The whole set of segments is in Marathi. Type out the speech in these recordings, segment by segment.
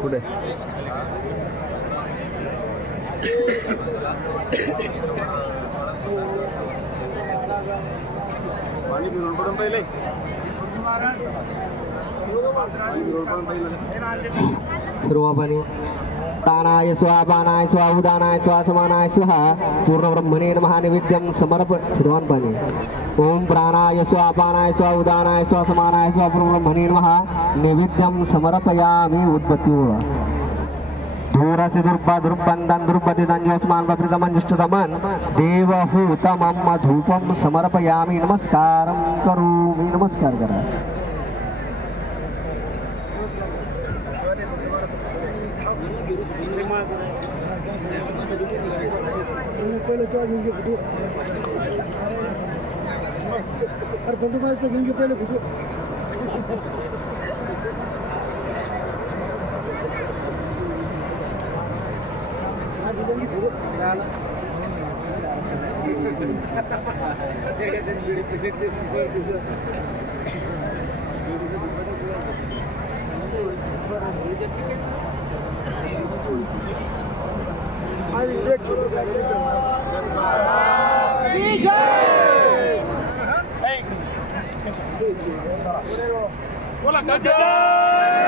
पुढे पाणी पिऊन पडून पहिले पाणी तानाय स्वाहा पानाय स्वाहा उदानाय स्वाहा समानाय स्वाहा पूर्ण ब्रह्मणे नमः नैवेद्यं समर्प पाणी ओम प्राणाय स्वाहा पानाय स्वाहा उदानाय स्वाहा समानाय स्वाहा पूर्ण ब्रह्मणे नमः नैवेद्यं समर्पयामि उद्बत्तीवर धूरस्य दुर्बन्धन दुर्बदिदंजोस्मान बद्रितमंजुष्टतमन देवहूतमं धूपं समर्पयामि नमस्कारं करोमि नमस्कार करा पहले तो घेऊन फोटो अरे बंधू मारायचं घेऊन घे पहिले फोटो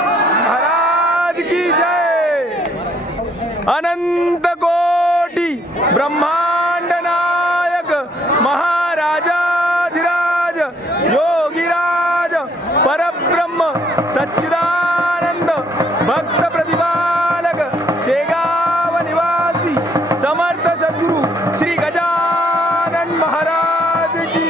महाराज की जय। अनंत कोटि ब्रह्मांड नायक महाराजाधिराज योगीराज परब्रह्म सच्चिदानंद भक्त प्रतिपालक शेगाव निवासी समर्थ सद्गुरु श्री गजानन महाराज की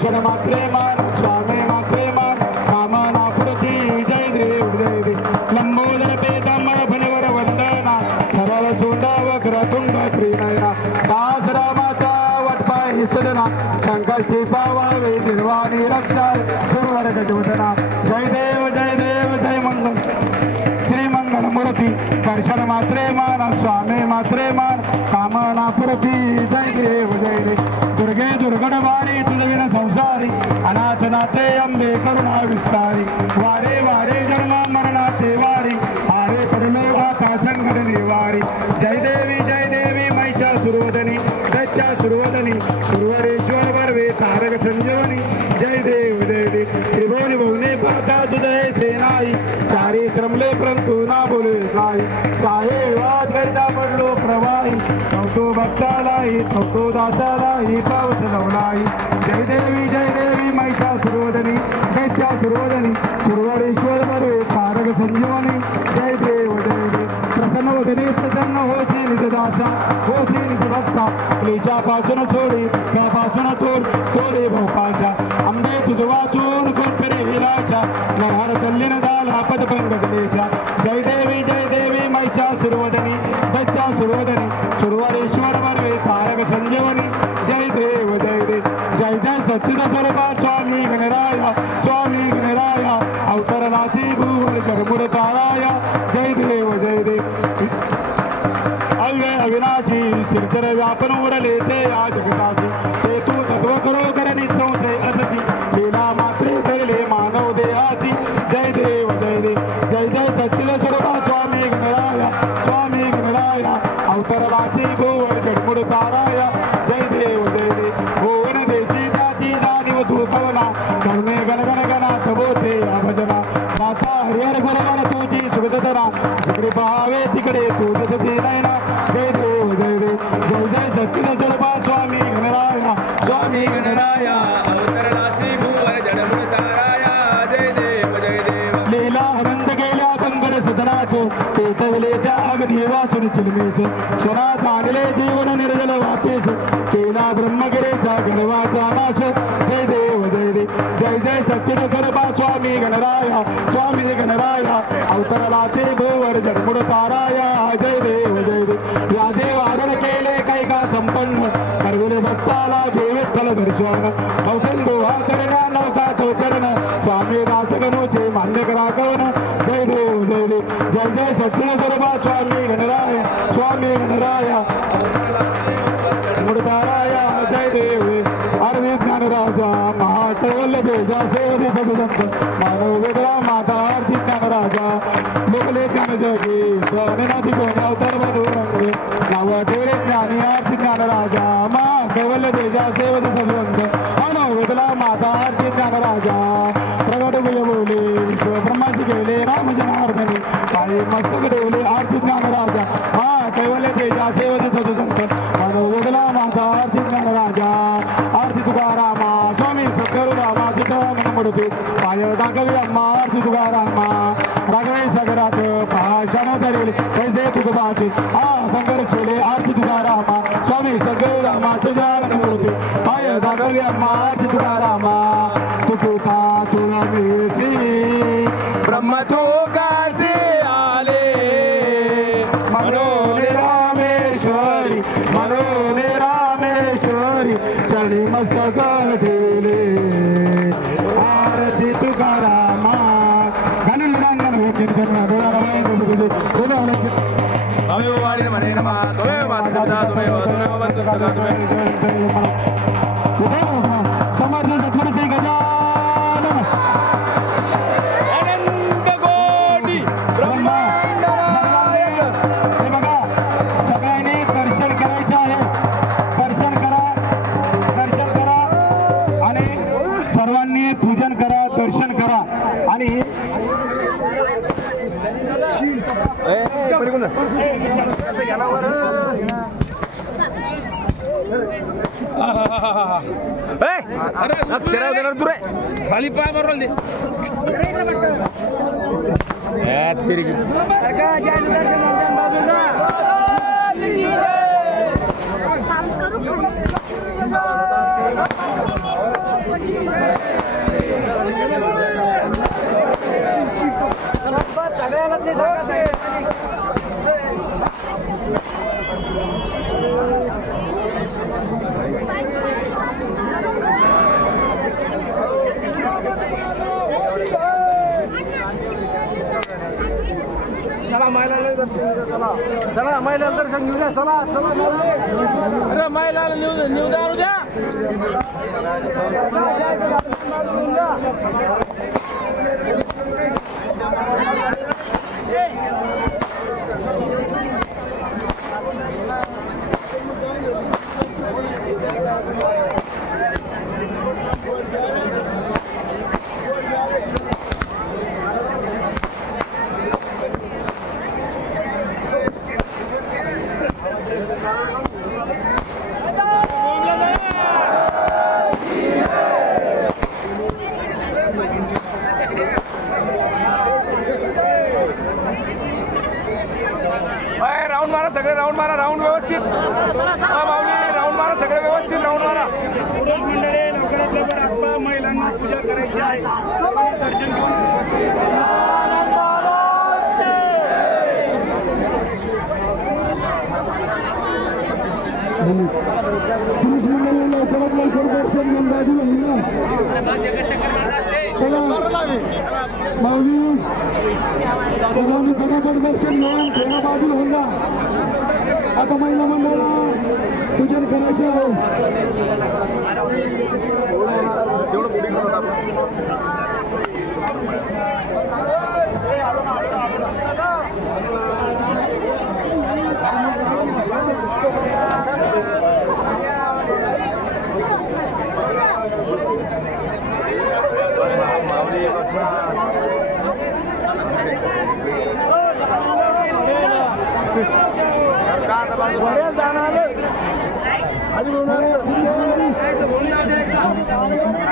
दर्शन मात्रे मान स्वामी मात्रे मान कामना पुरती जय देव जय देव लंबोदर पेतांबर फणीवर वंदना सरळ सोंडा वक्रतुंड त्रिनयना दास रामाचा वटपाय सदना संकल्पी पावावे निर्वाणी रक्षा सुरवर गजवदना जय देव जय मंगल श्री मंगल मूर्ती दर्शन मात्रे मान स्वामी मात्रे मान कामना पुरती जय देव दुर्गे दुर्गणवारी तुझविन संसारी अनाथ नाथे अंबे करुणा विस्तारी वारे वारे जन्म मरणाचे वारी आरे पडलो आता संकट निवारी जय देवी मैच्या सुरवदनी दच्या सुरवदनी सुरवरेश्वर वरवे तारक संजीवनी जय देव त्रिभुवनी भुवने पाहता तुझे सेनाई चारी श्रमले परंतु ना बोले नाही चाहे वाद करता पडलो प्रवाही नव्हतो भक्तालाही नव्हतो दासालाही पाऊस लावलाही जय देवी मैच्या सुरवदनी दैच्या सुरवदनी सुरवरेश्वर बरे तारक संजीवनी जय देव प्रसन्न वदनी प्रसन्न होशी निजदासा होशी निजभक्ता क्लेशापासून सोडे त्यापासून सोडे भोपाच्या आंबे तुझ वाचून कोणतरी हिराच्या नहार कल्याण झाला पदपंग गणेशा जय देवी मैच्या सुरवदनी दैच्या सुरवदनी सुरवरेश्वर बरे तारक संजीवनी जय देव जय सच्चिद स्वरूपा स्वामी गणराया अवतरणाची भूवर कर्मुर ताराया जय देव अव्यय अविनाशी चिरतर व्यापन उरले ते या जगतासी ते तू तत्व करो करणी संशय असती लीला मात्रे धरले मानव देहासी जय देव जय सच्चिद स्वरूपा स्वामी गणराया अवतरणाची भूवर कर्मुर ताराया जय देव भुवन देशी त्याची जाणीव तू पवना कर्मे गणगणगणा सबोते या भजना माता हरिहर गणगण तुझी सुगतरा जिकडे पहावे तिकडे तू जसती नयना जय देव जय सच्चिद स्वरूपा स्वामी गणराया अवतरणासी भुवन जडमुळ ताराया जय देव लीला अनंत गेल्या बंगर सदनास पेटवले त्या अग्नी वासून चिलमेस स्वनात आणले जीवन निर्जल वापेस केला ब्रह्मगिरीचा गर्वाचा नाश जय देव जय सच्चिद स्वरूपा स्वामी गणराया अवतरलाचे भुवर जडमुळ ताराया जय देव या देवारण केले काही का संपन्न करविले भक्ताला घेवे चल दर्शन औसंदो हा करण्या नौका तो चरण स्वामी दासगणोचे मान्य करा कवन जय देव जय सच्चिद स्वरूपा स्वामी गणराया मुडताराया जय देव अरविंद ज्ञानराजा महाकैवल्य तेजा सेवते सदसंत मानव वेगळा माता आरती ज्ञानराजा लोकले ज्ञानजगी स्वामीनाथी कोणी अवतार बनवून नाव ठेवले ज्ञानी आरती ज्ञानराजा महाकैवल्य तेजा सेवते सदसंत मानव वेगळा माता आरती ज्ञानराजा प्रगट बोले विश्व ब्रह्माची केले राम जनार्दनी काही मस्तक ठेवले आरती ज्ञानराजा महाकैवल्य तेजा सेवते सदसंत मानव वेगळा माता आरती ज्ञानराजा आरती तुकारामा स्वामी सद्गुरु रामा चित्तवान मुडते पाय दाखवी अम्मा आरती तुकारामा राघवे सगरात भाषण धरेल कैसे तुझबाचे संघर्ष केले आरती तुकारामा स्वामी सद्गुरु रामा चित्तवान मुडते पाय दाखवी अम्मा आरती तुकारामा तुका तुळमेसी ब्रह्म तो कासे आले मनोरे रामेश्वरी चढी मस्तक ठेवले आरती तुकारामा म्हणे नमा तुम्ही माता समाज लक्ष्मणचे गजानन अनंत कोटी ब्रह्मांड नायक हे बघा सगळ्यांनी दर्शन करायचं आहे दर्शन करा आणि सर्वांनी पूजन करा दर्शन करा आणि अक्षरा देणार तू रे खाली पाय मारवल तिरगी काम करू चला महिला दर्शन घेऊ द्या. चला अरे महिलाला न्यू दारू द्या. राऊंड मारा सगळे, राऊंड मारा, राऊंड व्यवस्थित. माऊली राऊंड मारा सगळे व्यवस्थित, राऊंड मारा. पुरुष मंडळी लवकरात लवकर आप्पा महिलांना पूजा करायची आहे. दर्शन आता महिला मंडळाला पूजन करायचे आहे. जाणार